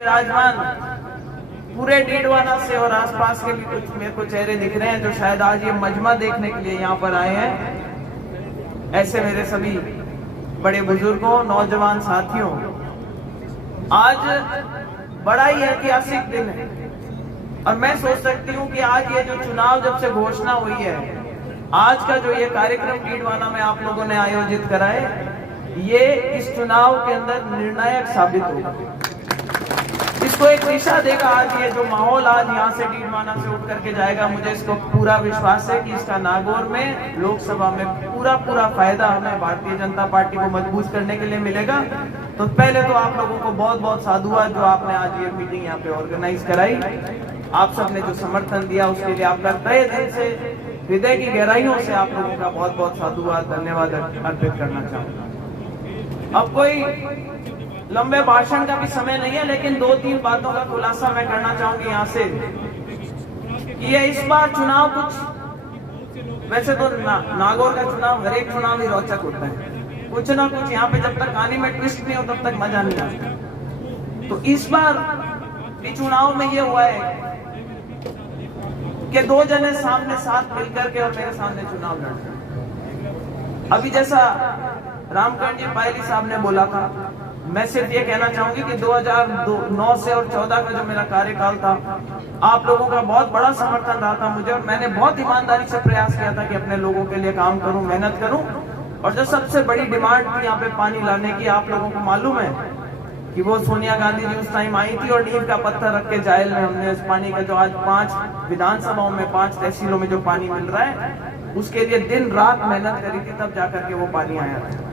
विराजमान पूरे डीडवाना से और आसपास के भी कुछ मेरे को चेहरे दिख रहे हैं जो शायद आज ये मजमा देखने के लिए यहाँ पर आए हैं। ऐसे मेरे सभी बड़े बुजुर्गों, नौजवान साथियों, आज बड़ा ही ऐतिहासिक दिन है और मैं सोच सकती हूँ कि आज ये जो चुनाव जब से घोषणा हुई है, आज का जो ये कार्यक्रम डीडवाना में आप लोगों ने आयोजित करा है, ये इस चुनाव के अंदर निर्णायक साबित होगा। इसको एक दिशा देगा। आज ये जो माहौल आज यहाँ से डीडवाना से उठ करके जाएगा, मुझे इसको पूरा विश्वास है कि इसका नागौर में लोकसभा में पूरा फायदा हमें भारतीय जनता पार्टी को मजबूत करने के लिए मिलेगा। तो पहले तो आप लोगों को बहुत बहुत साधुवाद जो आपने आज ये मीटिंग यहाँ पे ऑर्गेनाइज कराई। आप सबने जो समर्थन दिया उसके लिए आपका तहे दिल से, हृदय की गहराइयों से आप लोगों का बहुत बहुत साधुवाद, धन्यवाद अर्पित करना चाहूँगा। अब कोई लंबे भाषण का भी समय नहीं है, लेकिन 2-3 बातों का खुलासा मैं करना चाहूंगी यहाँ से कि ये इस बार चुनाव कुछ, वैसे तो नागौर का चुनाव हर एक चुनाव ही रोचक होता है, कुछ ना कुछ यहाँ पे जब तक कहानी में ट्विस्ट नहीं हो तब तक मजा नहीं आता। तो इस बार भी चुनाव में ये हुआ है कि 2 जने सामने साथ मिलकर के और मेरे सामने चुनाव लड़। अभी जैसा रामकरण जी पायली साहब ने बोला था, मैं सिर्फ ये कहना चाहूंगी कि 2009 से और 14 का जो मेरा कार्यकाल था, आप लोगों का बहुत बड़ा समर्थन रहा था मुझे, और मैंने बहुत ईमानदारी से प्रयास किया था कि अपने लोगों के लिए काम करूं, मेहनत करूं। और जो सबसे बड़ी डिमांड थी यहाँ पे पानी लाने की, आप लोगों को मालूम है कि वो सोनिया गांधी जी उस टाइम आई थी और नींव का पत्थर रख के जायल में हमने उस पानी का, जो आज 5 विधानसभाओं में 5 तहसीलों में जो पानी मिल रहा है, उसके लिए दिन रात मेहनत करी थी, तब जाकर के वो पानी आया था।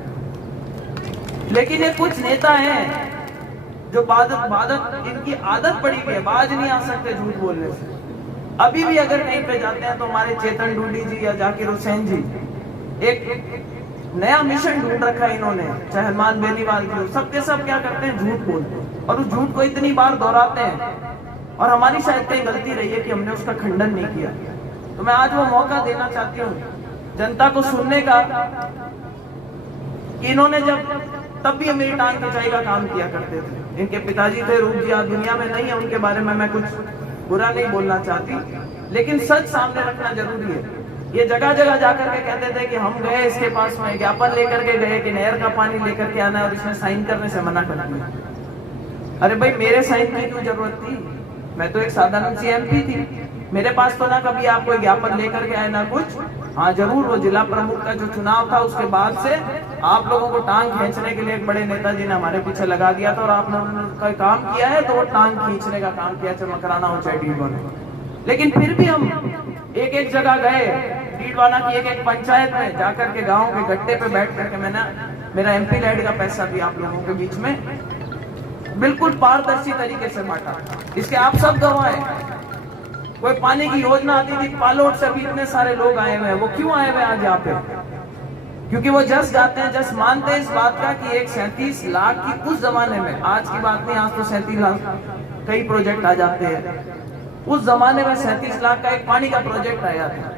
लेकिन ये कुछ नेता हैं जो बादत इनकी आदत पड़ी हुई है, बाज नहीं आ सकते झूठ बोलने से। अभी भी अगर कहीं पे जाते हैं तो हमारे चेतन डूडी जी या जाकिर हुसैन जी एक नया मिशन ढूंढ रखा है इन्होंने, चाहे हनुमान बेनीवाल जी, सबके सब क्या करते हैं, झूठ बोलते हैं और उस झूठ को इतनी बार दोहराते हैं। और हमारी शायद कहीं गलती रही है कि हमने उसका खंडन नहीं किया। तो मैं आज वो मौका देना चाहती हूँ जनता को सुनने का कि इन्होंने जब तब भी मेरी टांग खिंचाई का काम किया करते थे। इनके पिताजी थे, रूप जी दुनिया में नहीं है, उनके बारे में मैं कुछ बुरा नहीं बोलना चाहती, लेकिन सच सामने रखना जरूरी है। ये जगह जगह जाकर के कहते थे कि हम गए इसके पास में, ज्ञापन लेकर के गए कि नहर का पानी लेकर के आना है और इसने साइन करने से मना कर दिया। अरे भाई, मेरे साइन की क्यों जरूरत थी? मैं तो एक साधारण सी MP थी, मेरे पास तो ना कभी आप कोई ज्ञापन लेकर के आए ना कुछ। हाँ जरूर, वो जिला प्रमुख का जो चुनाव था उसके बाद से आप लोगों को टांग खींचने के लिए एक बड़े नेताजी ने हमारे पीछे लगा दिया था और आपने उनका काम किया है, तो वो टांग खींचने का काम किया, चाहे मकराना हो चाहे डीडवाना। लेकिन फिर भी हम एक जगह गए, डीडवाना की एक पंचायत में जाकर के गाँव के गड्ढे पे बैठ करके मैंने मेरा MP लैड का पैसा भी आप लोगों के बीच में बिल्कुल पारदर्शी तरीके से बांटा। इसके आप सब गवाह हैं। कोई पानी की योजना आती थी, पालोट से भी इतने सारे लोग आए हुए हैं। वो क्यों आए हुए आज यहाँ पे? क्योंकि वो जस गाते हैं, जस मानते हैं इस बात का कि एक 37 लाख की उस जमाने में, आज की बात नहीं, आज तो 37 लाख कई प्रोजेक्ट आ जाते हैं, उस जमाने में 37 लाख का एक पानी का प्रोजेक्ट आया था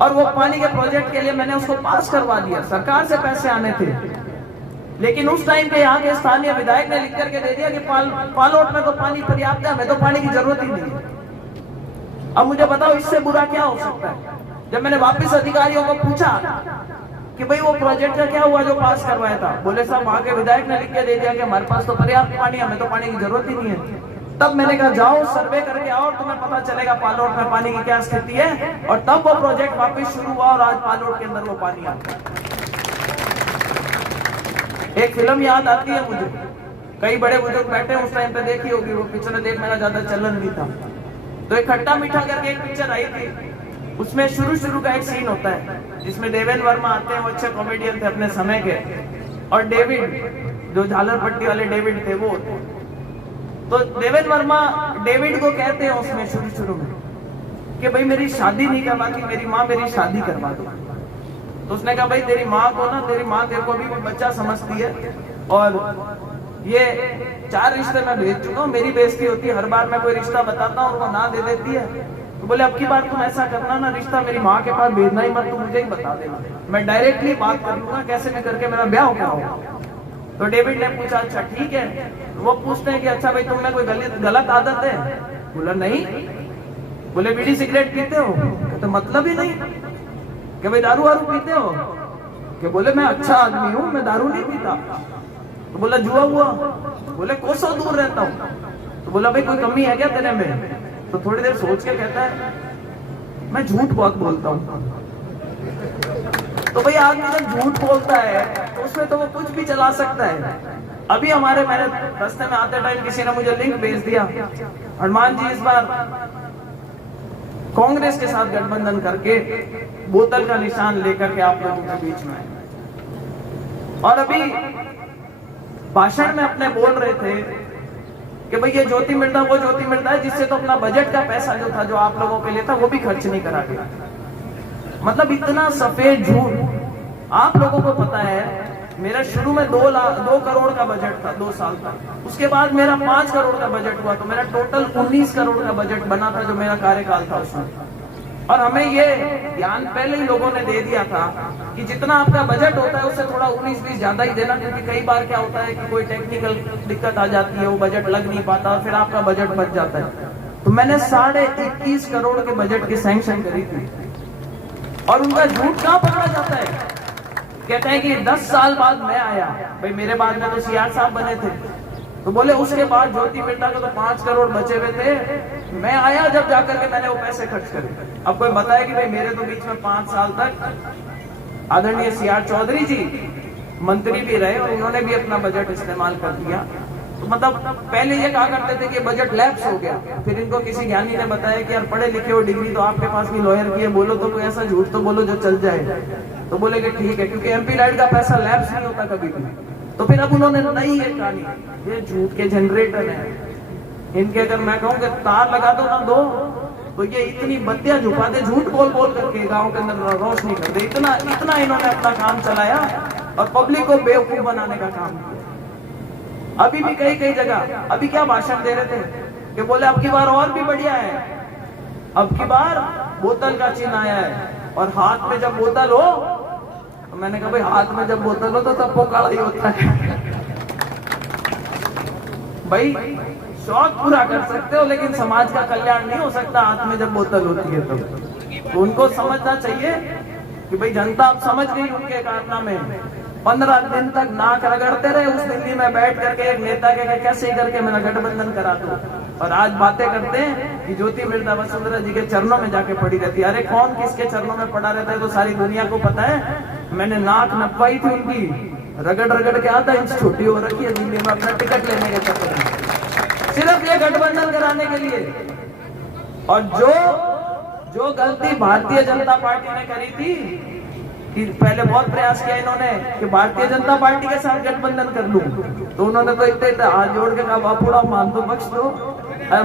और वो पानी के प्रोजेक्ट के लिए मैंने उसको पास करवा दिया। सरकार से पैसे आने थे, लेकिन उस टाइम पे यहाँ के स्थानीय विधायक ने लिख करके दे दिया कि पालोट में तो पानी पर्याप्त है, हमें तो पानी की जरूरत ही नहीं है। अब मुझे बताओ इससे बुरा क्या हो सकता है? जब मैंने वापस अधिकारियों को पूछा कि भाई वो प्रोजेक्ट का क्या हुआ जो पास करवाया था, बोले साहब वहां के विधायक ने लिख के दे दिया कि हमारे पास तो पर्याप्त पानी है, हमें तो पानी की जरूरत ही नहीं है। तब मैंने कहा जाओ सर्वे करके आओ, तुम्हें पता चलेगा पालोट में पानी की क्या स्थिति है। और तब वो प्रोजेक्ट वापस शुरू हुआ और आज पालोट के अंदर वो पानी आता है। एक फिल्म याद आती है मुझे, कई बड़े बुजुर्ग बैठे उस टाइम पे देखी होगी, वो पिक्चर देख मेरा ज्यादा चलन नहीं था, तो एक खट्टा मीठा करके एक पिक्चर आई थी। उसमें शुरू का एक सीन होता है जिसमें देवेंद्र वर्मा आते हैं, वो अच्छे कॉमेडियन थे अपने समय के, और डेविड जो झालर पट्टी वाले डेविड थे वो होते। तो देवेंद्र वर्मा डेविड को कहते हैं उसमें शुरू में कि भाई मेरी शादी नहीं करवाती, मेरी माँ मेरी शादी करवा दो। तो उसने कहा भाई तेरी माँ को ना, तेरी माँ तेरे को भी बच्चा समझती है और ये 4 रिश्ते मैं भेज चुका हूँ, मेरी बेइज्जती होती है, हर बार मैं कोई रिश्ता बताता हूँ और वो ना दे देती है। तो बोले अब की बार तुम ऐसा करना ना, रिश्ता मेरी माँ के पास भेजना ही मत, तुम मुझे ही बता देना, मैं डायरेक्टली बात कर लूंगा कैसे भी करके मेरा ब्याह होगा। तो डेविड ने पूछा अच्छा ठीक है, वो पूछते हैं कि अच्छा भाई तुम में कोई गलत आदत है? बोला नहीं। बोले बीड़ी सिगरेट पीते हो? तो मतलब ही नहीं। कि भाई दारू वारू पीते हो? कि बोले मैं अच्छा आदमी हूँ, मैं दारू नहीं पीता। तो बोला जुआ हुआ? बोले कोसों दूर रहता हूँ। तो बोला भाई कोई कमी है क्या तेरे में? तो थोड़ी देर सोच के कहता है मैं झूठ बहुत बोलता हूँ। तो भाई आदमी जब झूठ बोलता है तो उसमें तो वो कुछ भी चला सकता है। अभी मैंने रास्ते में आते टाइम किसी ने मुझे लिंक भेज दिया, हनुमान जी इस बार कांग्रेस के साथ गठबंधन करके बोतल का निशान लेकर के आप लोगों के बीच में आए। और अभी भाषण में अपने बोल रहे थे कि भाई ये ज्योति मिर्धा वो ज्योति मिर्धा है जिससे तो अपना बजट का पैसा जो था, जो आप लोगों के लिए था, वो भी खर्च नहीं करा गया। मतलब इतना सफेद झूठ। आप लोगों को पता है मेरा शुरू में 2 करोड़ का बजट था 2 साल तक। उसके बाद मेरा 5 करोड़ का बजट हुआ, तो मेरा टोटल 19 करोड़ का बजट बना था जो मेरा कार्यकाल था उसमें। और हमें ये ज्ञान पहले ही लोगों ने दे दिया था कि जितना आपका बजट होता है उससे थोड़ा 19-20 ज्यादा ही देना, क्योंकि कई बार क्या होता है कि कोई टेक्निकल दिक्कत आ जाती है, वो बजट लग नहीं पाता और फिर आपका बजट बच जाता है। तो मैंने 21.5 करोड़ के बजट की सैंक्शन करी थी। और उनका झूठ कहां पकड़ा जाता है? कहते हैं कि 10 साल बाद मैं आया। भाई मेरे बाद में तो सीआर साहब बने थे। तो बोले उसके बाद ज्योति मिर्धा को तो 5 करोड़ बचे हुए थे, मैं आया जब जाकर के मैंने वो पैसे खर्च करे। अब कोई बताया कि भाई मेरे तो बीच में 5 साल तक आदरणीय सीआर चौधरी जी मंत्री भी रहे और उन्होंने भी अपना बजट इस्तेमाल कर दिया। तो मतलब पहले ये कहा करते थे कि बजट लैप्स हो गया, फिर इनको किसी ज्ञानी ने बताया कि यार पढ़े लिखे हो, डिग्री तो आपके पास भी लॉयर की है, बोलो तो कोई ऐसा झूठ तो बोलो जो चल जाए। तो बोले कि ठीक है, क्योंकि एमपी लाइट का पैसा लैप्स नहीं होता कभी भी। तो फिर अब उन्होंने नई एक कहानी, ये झूठ के जनरेटर है इनके, अगर मैं कहूँ कि तार लगा दो ना 2, तो ये इतनी बत्तियां झुकाते, झूठ बोल बोल करके गांव के अंदर रोशनी करते। इतना इन्होंने अपना काम चलाया और पब्लिक को बेवकूफ बनाने का काम किया। अभी भी कई जगह अभी क्या भाषण दे रहे थे कि बोले अब की बार और भी बढ़िया है, अब की बार बोतल का चिन्ह आया है और हाथ में जब बोतल हो, तो मैंने कहा भाई हाथ में जब बोतल हो तो सबको काला ही होता है। भाई शौक पूरा कर सकते हो लेकिन समाज का कल्याण नहीं हो सकता हाथ में जब बोतल होती है। तो उनको समझना चाहिए कि भाई जनता अब समझ गई उनके कारनामे। 15 दिन तक नाक रगड़ते रहे उस दिल्ली में बैठ करके एक नेता के कैसे करके मेरा गठबंधन करा दो, और आज बातें करते हैं कि ज्योति मिर्धा वसुंधरा जी के चरणों में जाके पड़ी रहती है। अरे कौन किसके चरणों में पड़ा रहता है तो सारी दुनिया को पता है। मैंने नाक नपवाई थी उनकी, रगड़ के आधा इंच छोटी हो रखी है दिल्ली में अपना टिकट लेने के चक्कर में, सिर्फ ये गठबंधन कराने के लिए। और जो गलती भारतीय जनता पार्टी ने करी थी कि पहले बहुत प्रयास किया इन्होंने कि भारतीय जनता पार्टी के साथ गठबंधन कर लूं, तो उन्होंने तो इतने हाथ जोड़ के कहा बापूड़ा मान दो, बख्श दो।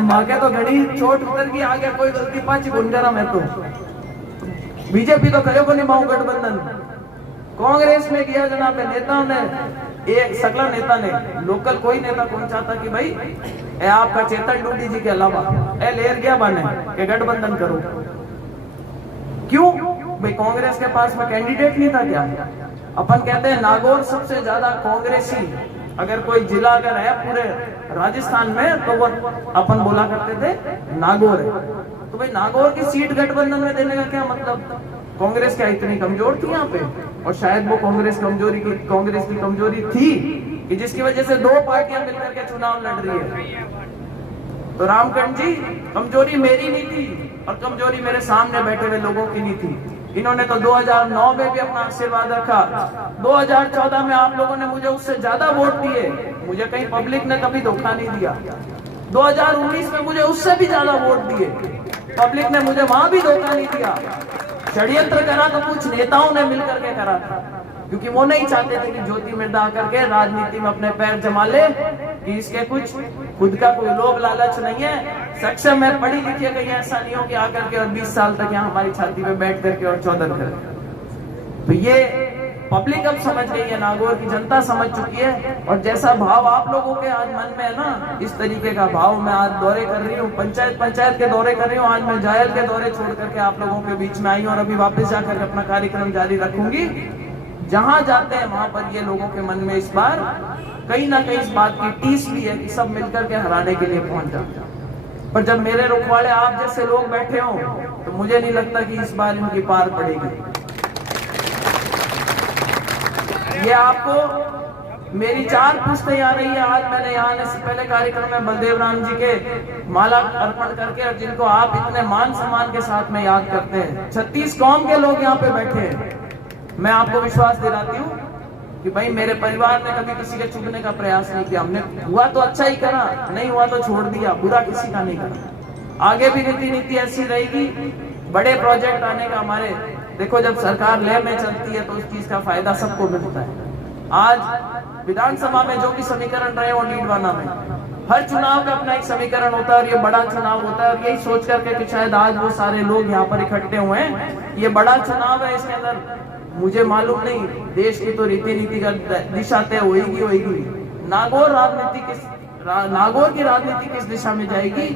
माँ के तो घड़ी चोट उतर की आ गया, कोई गलती पाची गुंडरा में तो बीजेपी तो करे को नहीं माऊ गठबंधन। कांग्रेस में किया जनाब नेताओं ने, एक सकला नेता ने, लोकल कोई नेता कौन चाहता कि भाई ए आपका चेतन डूडी जी के अलावा ए लेर गया बने के गठबंधन करो। क्यों भाई? कांग्रेस के पास में कैंडिडेट नहीं था क्या? अपन कहते हैं नागौर सबसे ज्यादा कांग्रेसी अगर कोई जिला अगर है पूरे राजस्थान में तो वो अपन बोला करते थे नागौर है। तो भाई नागौर की सीट गठबंधन में देने का क्या मतलब? कांग्रेस क्या इतनी कमजोर थी यहाँ पे? और शायद वो कांग्रेस की कमजोरी थी कि जिसकी वजह से 2 पार्टियां मिलकर के चुनाव लड़ रही है। तो रामकरण जी, कमजोरी मेरी नहीं थी और कमजोरी मेरे सामने बैठे हुए लोगों की नहीं थी। इन्होंने तो 2009 में भी अपना आशीर्वाद रखा, 2014 में आप लोगों ने मुझे उससे ज्यादा वोट दिए, मुझे कहीं पब्लिक ने कभी धोखा नहीं दिया। 2019 में मुझे उससे भी ज्यादा वोट दिए, पब्लिक ने मुझे वहां भी धोखा नहीं दिया। षड्यंत्र करा तो कुछ नेताओं ने मिलकर के करा था, क्योंकि वो नहीं चाहते थे कि ज्योति मिर्धा आकर के राजनीति में अपने पैर जमा ले, कि इसके कुछ खुद का कोई लोभ लालच नहीं है, सक्षम है, पढ़ी लिखी गई है, ऐसा नहीं हो कि आकर के और 20 साल तक यहाँ हमारी छाती में बैठ करके और चौधर कर। तो ये पब्लिक अब समझ गई है, नागौर की जनता समझ चुकी है। और जैसा भाव आप लोगों के आज मन में है ना, इस तरीके का भाव मैं आज दौरे कर रही हूँ, पंचायत के दौरे कर रही हूँ। आज मैं जायल के दौरे छोड़ करके आप लोगों के बीच में आई हूँ और अभी वापस जाकर अपना कार्यक्रम जारी रखूंगी। जहां जाते हैं वहां पर ये लोगों के मन में इस बार कहीं ना कहीं इस बात की टीस भी है कि सब मिलकर के हराने के लिए पहुंच जाते हैं। पर जब मेरे रुखवाले आप जैसे लोग बैठे हो तो मुझे नहीं लगता कि इस बार इनकी पार पड़ेगी। ये आपको मेरी 4 पुश्तें आ रही है। आज मैंने यहाँ आने से पहले कार्यक्रम में बलदेव राम जी के माला अर्पण करके, और जिनको आप इतने मान सम्मान के साथ में याद करते हैं, 36 कौम के लोग यहाँ पे बैठे हैं। मैं आपको विश्वास दिलाती हूँ कि भाई मेरे परिवार ने कभी किसी के चुगने का प्रयास नहीं किया। हमने हुआ तो अच्छा ही करा, नहीं हुआ तो छोड़ दिया, बुरा किसी का नहीं करा। आगे भी नीति ऐसी रहेगी। बड़े प्रोजेक्ट आने का हमारे, देखो जब सरकार लय में चलती है तो उस चीज का फायदा सबको मिलता है। आज विधानसभा में जो भी समीकरण रहे हो नीडवाना में, हर चुनाव का अपना एक समीकरण होता है और ये बड़ा चुनाव होता है। और यही सोच करके कि शायद आज वो सारे लोग यहाँ पर इकट्ठे हुए हैं, ये बड़ा चुनाव है, इसके अंदर मुझे मालूम नहीं देश की तो रीति नीति का दिशा तय होगी। नागौर की राजनीति किस दिशा में जाएगी,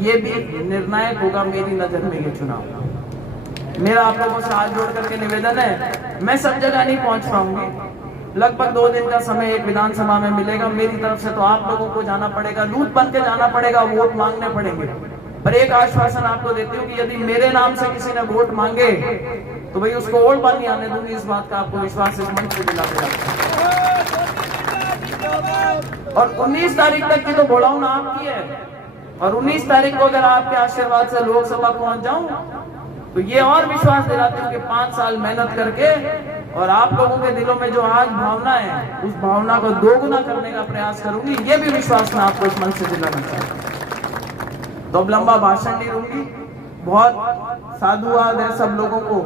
ये भी निर्णायक होगा मेरी नजर में ये चुनाव। मेरा आप लोगों से हाथ जोड़ करके निवेदन है, मैं सब जगह नहीं पहुंच पाऊंगी। लगभग 2 दिन का समय एक विधानसभा में मिलेगा। मेरी तरफ से तो आप लोगों को जाना पड़ेगा, दूध बन के जाना पड़ेगा, वोट मांगने पड़ेंगे। पर एक आश्वासन आपको देती हूँ कि यदि मेरे नाम से किसी ने वोट मांगे तो भाई उसको और बार नहीं आने दूंगी। इस बात का आपको विश्वास इस मंच से दिला देगा। और 19 तारीख तक की तो घोड़ाउन आपकी है, और 19 तारीख को अगर आपके आशीर्वाद से लोकसभा पहुंच जाऊं तो ये और विश्वास दिलाती हूँ कि 5 साल मेहनत करके और आप लोगों के दिलों में जो आज भावना है उस भावना को दोगुना करने का प्रयास करूंगी। ये भी विश्वास मैं आपको इस मंच से दिलाना चाहता हूं। तो अब लंबा भाषण नहीं दूंगी। बहुत साधुवाद है सब लोगों को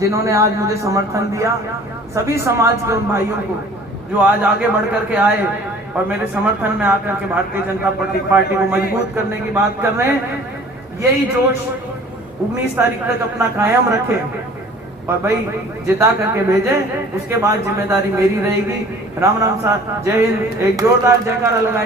जिन्होंने आज मुझे समर्थन दिया, सभी समाज के उन भाइयों को जो आज आगे बढ़ करके आए और मेरे समर्थन में आकर के भारतीय जनता पार्टी को मजबूत करने की बात कर रहे हैं। यही जोश 19 तारीख तक अपना कायम रखें और भाई जिता करके भेजें। उसके बाद जिम्मेदारी मेरी रहेगी। राम राम साथ, जय हिंद। एक जोरदार जयकारा लगाएं।